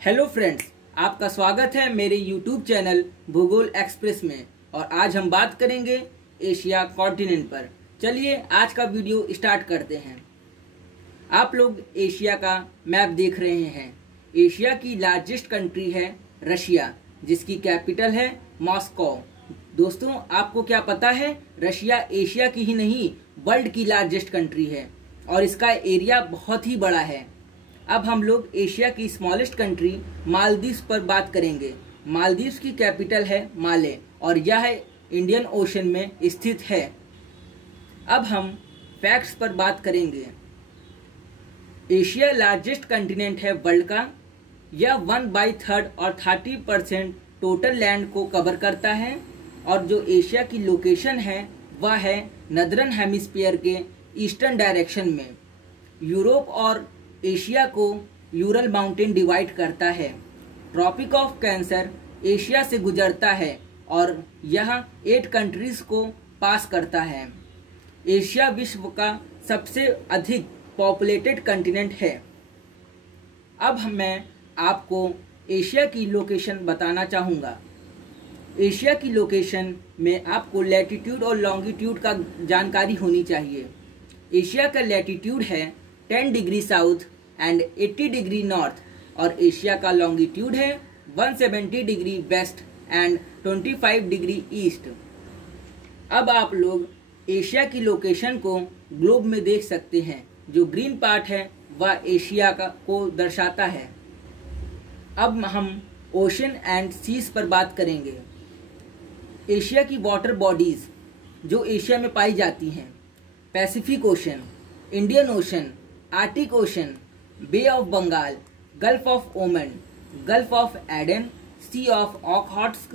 Hello friends, आपका स्वागत है मेरे यूट्यूब चैनल भूगोल एक्सप्रेस में। और आज हम बात करेंगे एशिया कॉन्टिनेंट पर। चलिए आज का वीडियो स्टार्ट करते हैं। आप लोग एशिया का मैप देख रहे हैं। एशिया की लार्जेस्ट कंट्री है रशिया, जिसकी कैपिटल है मॉस्को। दोस्तों, आपको क्या पता है, रशिया एशिया की ही नहीं वर्ल्ड की लार्जेस्ट कंट्री है और इसका एरिया बहुत ही बड़ा है। अब हम लोग एशिया की स्मॉलेस्ट कंट्री मालदीव्स पर बात करेंगे। मालदीव्स की कैपिटल है माले और यह इंडियन ओशन में स्थित है। अब हम फैक्ट्स पर बात करेंगे। एशिया लार्जेस्ट कंटिनेंट है वर्ल्ड का। यह 1/3 और 30% टोटल लैंड को कवर करता है और जो एशिया की लोकेशन है वह है नदर्न हेमिस्फीयर के ईस्टर्न डायरेक्शन में। यूरोप और एशिया को यूरल माउंटेन डिवाइड करता है। ट्रॉपिक ऑफ कैंसर एशिया से गुजरता है और यह 8 कंट्रीज को पास करता है। एशिया विश्व का सबसे अधिक पॉपुलेटेड कंटिनेंट है। अब मैं आपको एशिया की लोकेशन बताना चाहूँगा। एशिया की लोकेशन में आपको लैटिट्यूड और लॉन्गिट्यूड का जानकारी होनी चाहिए। एशिया का लैटिट्यूड है 10 degree south and 80 degree north और एशिया का लॉन्गिट्यूड है 170 degree west and 25 degree east. अब आप लोग एशिया की लोकेशन को ग्लोब में देख सकते हैं। जो ग्रीन पार्ट है वह एशिया को दर्शाता है। अब हम ओशन एंड सीज पर बात करेंगे। एशिया की वाटर बॉडीज जो एशिया में पाई जाती हैं: Pacific Ocean, Indian Ocean, Arctic Ocean, Bay of Bengal, Gulf of Oman, Gulf of Aden, Sea of Okhotsk,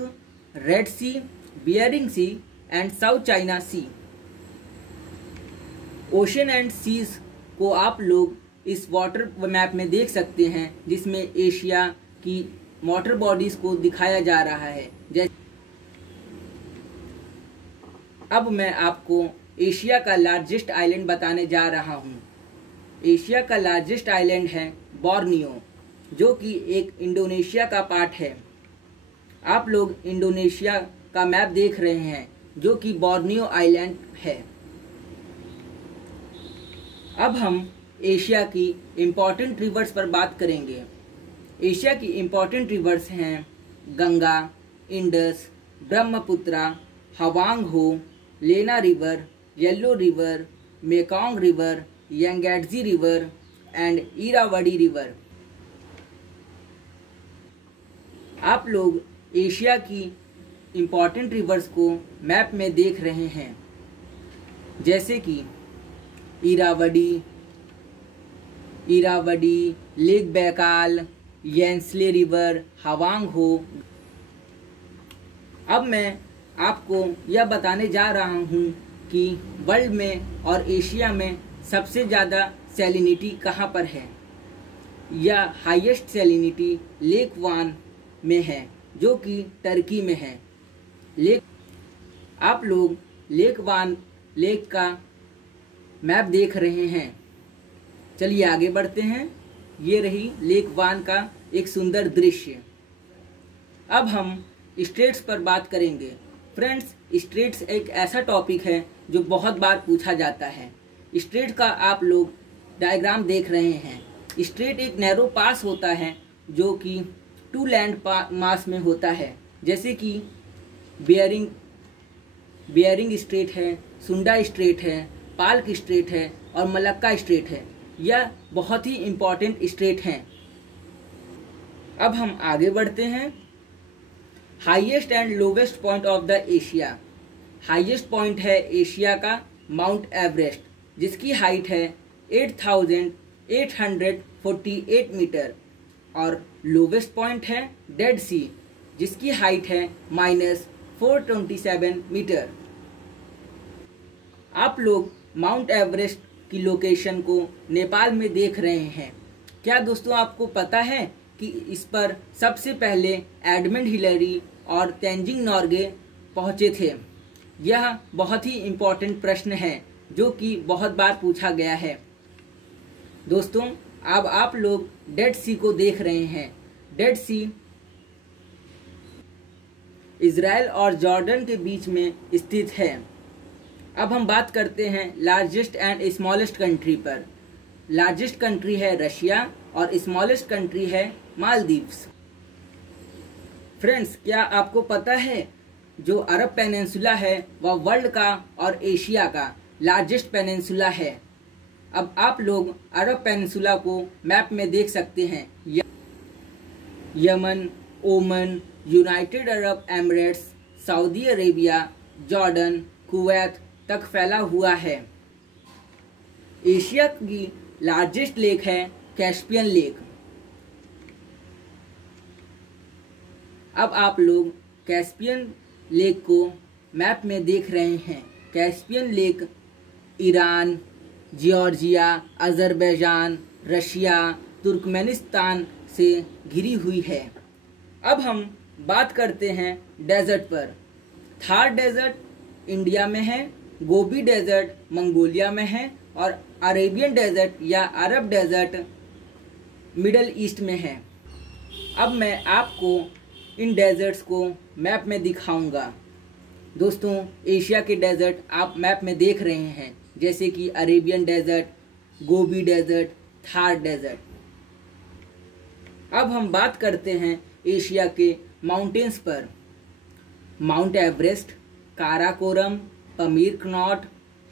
Red Sea, Bering Sea and South China Sea. Ocean and seas को आप लोग इस water map में देख सकते हैं, जिसमें एशिया की वाटर बॉडीज को दिखाया जा रहा है। अब मैं आपको एशिया का लार्जेस्ट आइलैंड बताने जा रहा हूँ। एशिया का लार्जेस्ट आइलैंड है बोर्नियो, जो कि एक इंडोनेशिया का पार्ट है। आप लोग इंडोनेशिया का मैप देख रहे हैं, जो कि बोर्नियो आइलैंड है। अब हम एशिया की इम्पोर्टेंट रिवर्स पर बात करेंगे। एशिया की इम्पोर्टेंट रिवर्स हैं Ganga, Indus, Brahmaputra, Hwang Ho, Lena river, Yellow river, Mekong river, Yangtze river and Irrawaddy river. आप लोग एशिया की इम्पोर्टेंट रिवर्स को मैप में देख रहे हैं, जैसे कि इरावदी, लेक बैकाल, येंसले रिवर, हवांग हो। अब मैं आपको यह बताने जा रहा हूँ कि वर्ल्ड में और एशिया में सबसे ज़्यादा सैलिनिटी कहाँ पर है। यह हाईएस्ट सैलिनिटी लेक वान में है, जो कि टर्की में है। आप लोग लेक वान लेक का मैप देख रहे हैं। चलिए आगे बढ़ते हैं। ये रही लेक वान का एक सुंदर दृश्य। अब हम स्ट्रेट्स पर बात करेंगे। फ्रेंड्स, स्ट्रेट्स एक ऐसा टॉपिक है जो बहुत बार पूछा जाता है। स्ट्रेट का आप लोग डायग्राम देख रहे हैं। स्ट्रेट एक नैरो पास होता है जो कि 2 लैंड मास में होता है, जैसे कि बियरिंग स्ट्रेट है, सुंडा स्ट्रेट है, पाल्क स्ट्रेट है और मलक्का स्ट्रेट है। यह बहुत ही इम्पोर्टेंट स्ट्रेट हैं। अब हम आगे बढ़ते हैं। Highest and lowest point of the Asia. Highest point है एशिया का माउंट एवरेस्ट, जिसकी हाइट है 8,848 मीटर और लोवेस्ट पॉइंट है डेड सी, जिसकी हाइट है -427 मीटर। आप लोग माउंट एवरेस्ट की लोकेशन को नेपाल में देख रहे हैं। क्या दोस्तों आपको पता है कि इस पर सबसे पहले एडमंड हिलरी और तेंजिंग नोर्गे पहुंचे थे? यह बहुत ही इम्पोर्टेंट प्रश्न है जो कि बहुत बार पूछा गया है। दोस्तों, अब आप लोग डेड सी को देख रहे हैं। डेड सी इजराइल और जॉर्डन के बीच में स्थित है। अब हम बात करते हैं लार्जेस्ट एंड स्मॉलेस्ट कंट्री पर। लार्जेस्ट कंट्री है रशिया और स्मॉलेस्ट कंट्री है मालदीव्स। फ्रेंड्स, क्या आपको पता है जो अरब पेनिनसुला है वह वर्ल्ड का और एशिया का लार्जेस्ट पेनिनसुला है। अब आप लोग अरब पेनिनसुला को मैप में देख सकते हैं। Yemen, Oman, United Arab Emirates, Saudi Arabia, Jordan, Kuwait तक फैला हुआ है। एशिया की लार्जेस्ट लेक है कैस्पियन लेक। अब आप लोग कैस्पियन लेक को मैप में देख रहे हैं। Caspian lake Iran, Georgia, Azerbaijan, Russia, Turkmenistan से घिरी हुई है। अब हम बात करते हैं डेजर्ट पर। थार डेजर्ट इंडिया में है, गोबी डेजर्ट मंगोलिया में है और अरेबियन डेजर्ट या अरब डेजर्ट मिडल ईस्ट में है। अब मैं आपको इन डेजर्ट्स को मैप में दिखाऊंगा। दोस्तों, एशिया के डेजर्ट आप मैप में देख रहे हैं, जैसे कि Arabian desert, Gobi desert, Thar desert. अब हम बात करते हैं एशिया के माउंटेन्स पर। Mount Everest, Karakoram, Pamir Knot,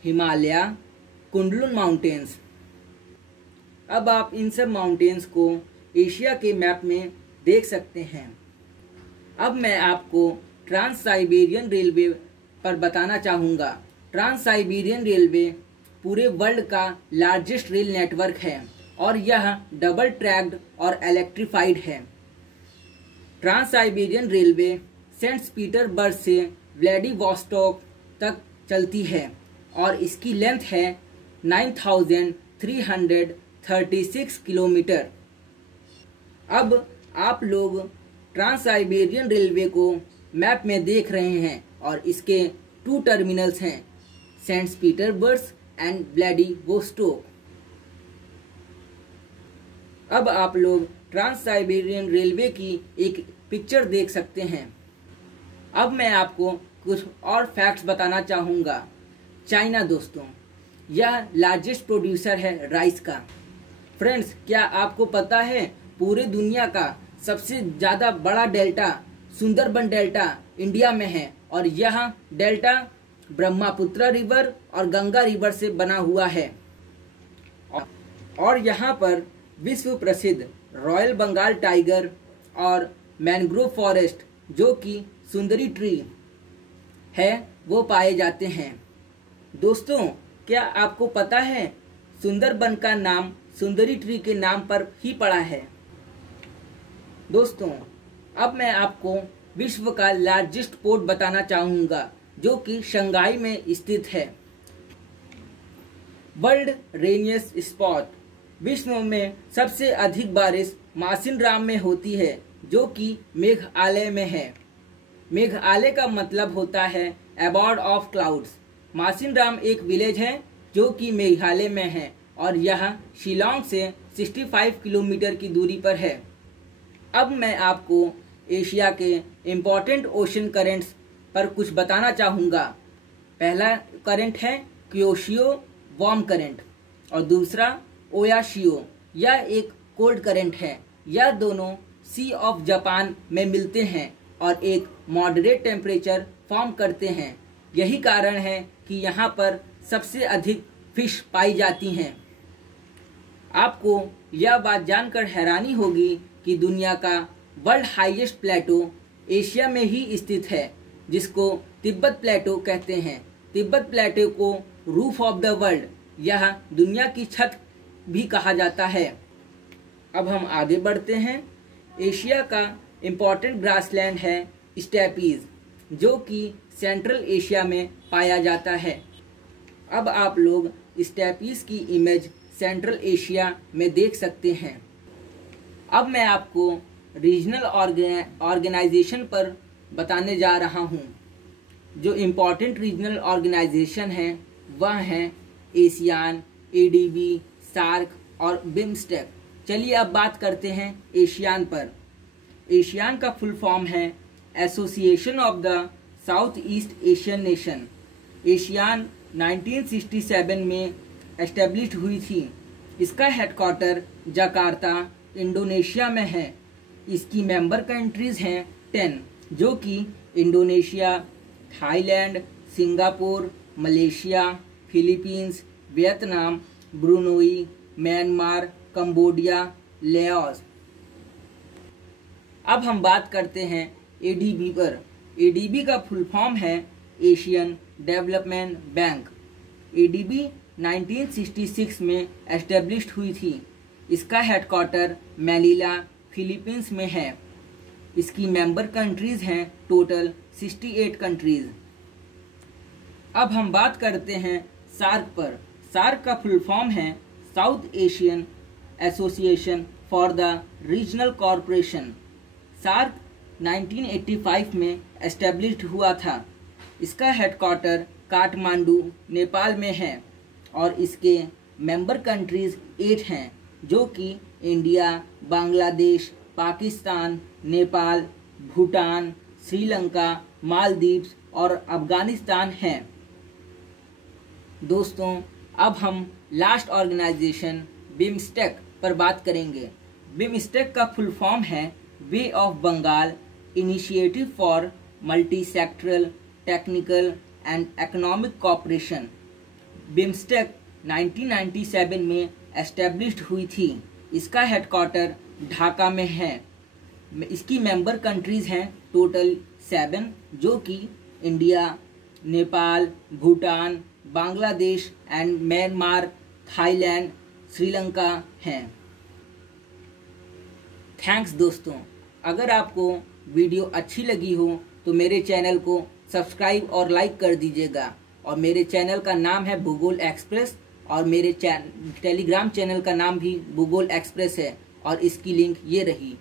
Himalaya, Kunlun mountains. अब आप इन सब माउंटेन्स को एशिया के मैप में देख सकते हैं। अब मैं आपको ट्रांस साइबेरियन रेलवे पर बताना चाहूँगा। ट्रांस साइबेरियन रेलवे पूरे वर्ल्ड का लार्जेस्ट रेल नेटवर्क है और यह डबल ट्रैक्ड और इलेक्ट्रिफाइड है। Trans Siberian railway Saint Petersburg से व्लादिवोस्टोक तक चलती है और इसकी लेंथ है 9336 किलोमीटर। अब आप लोग ट्रांस साइबेरियन रेलवे को मैप में देख रहे हैं और इसके 2 टर्मिनल्स हैं, सेंट पीटर्सबर्ग एंड व्लादिवोस्टोक। अब आप लोग ट्रांस साइबेरियन रेलवे की एक पिक्चर देख सकते हैं। अब मैं आपको कुछ और फैक्ट्स बताना चाहूँगा। चाइना दोस्तों, यह लार्जेस्ट प्रोड्यूसर है राइस का। फ्रेंड्स, क्या आपको पता है पूरे दुनिया का सबसे ज़्यादा बड़ा डेल्टा सुंदरबन डेल्टा इंडिया में है और यह डेल्टा ब्रह्मपुत्र रिवर और गंगा रिवर से बना हुआ है। और यहाँ पर विश्व प्रसिद्ध रॉयल बंगाल टाइगर और मैंग्रोव फॉरेस्ट जो कि सुंदरी ट्री है वो पाए जाते हैं। दोस्तों, क्या आपको पता है सुंदरबन का नाम सुंदरी ट्री के नाम पर ही पड़ा है। दोस्तों, अब मैं आपको विश्व का लार्जेस्ट पोर्ट बताना चाहूँगा जो कि शंघाई में स्थित है। वर्ल्ड रेनियस्ट स्पॉट, विश्व में सबसे अधिक बारिश मासिनराम में होती है जो कि मेघालय में है। मेघालय का मतलब होता है अबॉर्ड ऑफ क्लाउड्स। मासिनराम एक विलेज है जो कि मेघालय में है और यह शिलोंग से 65 किलोमीटर की दूरी पर है। अब मैं आपको एशिया के इम्पोर्टेंट ओशन करेंट्स पर कुछ बताना चाहूँगा। पहला करंट है क्योशियो वार्म करंट और दूसरा ओयाशियो, यह एक कोल्ड करंट है। यह दोनों सी ऑफ जापान में मिलते हैं और एक मॉडरेट टेम्परेचर फॉर्म करते हैं। यही कारण है कि यहाँ पर सबसे अधिक फिश पाई जाती हैं। आपको यह बात जानकर हैरानी होगी कि दुनिया का वर्ल्ड हाईएस्ट प्लेटो एशिया में ही स्थित है, जिसको तिब्बत प्लेटो कहते हैं। तिब्बत प्लेटो को रूफ ऑफ द वर्ल्ड, यह दुनिया की छत भी कहा जाता है। अब हम आगे बढ़ते हैं। एशिया का इम्पोर्टेंट ग्रासलैंड है स्टेपीज, जो कि सेंट्रल एशिया में पाया जाता है। अब आप लोग स्टेपीज की इमेज सेंट्रल एशिया में देख सकते हैं। अब मैं आपको रीजनल ऑर्गेनाइजेशन पर बताने जा रहा हूँ। जो इम्पोर्टेंट रीजनल ऑर्गेनाइजेशन है वह हैं एशियान, एडीबी, सार्क और बिम्स्टेक। चलिए अब बात करते हैं एशियान पर। एशियान का फुल फॉर्म है association of the south east Asian nation. ASEAN 1967 में एस्टेब्लिश हुई थी। इसका हेडक्वार्टर जकार्ता इंडोनेशिया में है। इसकी मेंबर कंट्रीज हैं 10, जो कि Indonesia, Thailand, Singapore, Malaysia, Philippines, Vietnam, Brunei, Myanmar, Cambodia, Laos. अब हम बात करते हैं एडीबी पर। एडीबी का फुल फॉर्म है एशियन डेवलपमेंट बैंक। एडीबी 1966 में एस्टेब्लिश्ड हुई थी। इसका हेडक्वार्टर मैनीला, फिलीपींस में है। इसकी मेंबर कंट्रीज हैं टोटल 68 कंट्रीज। अब हम बात करते हैं सार्क पर। सार्क का फुल फॉर्म है south Asian association for the regional corporation. SAARC 1985 में एस्टेब्लिश्ड हुआ था। इसका हेडक्वार्टर काठमांडू, नेपाल में है और इसके मेंबर कंट्रीज 8 हैं, जो कि इंडिया, बांग्लादेश, पाकिस्तान, नेपाल, भूटान, श्रीलंका, मालदीव्स और अफगानिस्तान हैं। दोस्तों, अब हम लास्ट ऑर्गेनाइजेशन बिमस्टेक पर बात करेंगे। बिमस्टेक का फुल फॉर्म है bay of Bengal initiative for multi sectoral technical and economic cooperation. BIMSTEC 1997 में एस्टेब्लिश्ड हुई थी। इसका हेडक्वार्टर ढाका में है। इसकी मेंबर कंट्रीज हैं टोटल 7, जो कि India, Nepal, Bhutan, Bangladesh and Myanmar, Thailand, Sri Lanka हैं। थैंक्स दोस्तों। अगर आपको वीडियो अच्छी लगी हो तो मेरे चैनल को सब्सक्राइब और लाइक कर दीजिएगा। और मेरे चैनल का नाम है भूगोल एक्सप्रेस और मेरे टेलीग्राम चैनल का नाम भी भूगोल एक्सप्रेस है और इसकी लिंक ये रही।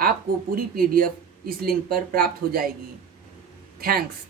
आपको पूरी PDF इस लिंक पर प्राप्त हो जाएगी। थैंक्स।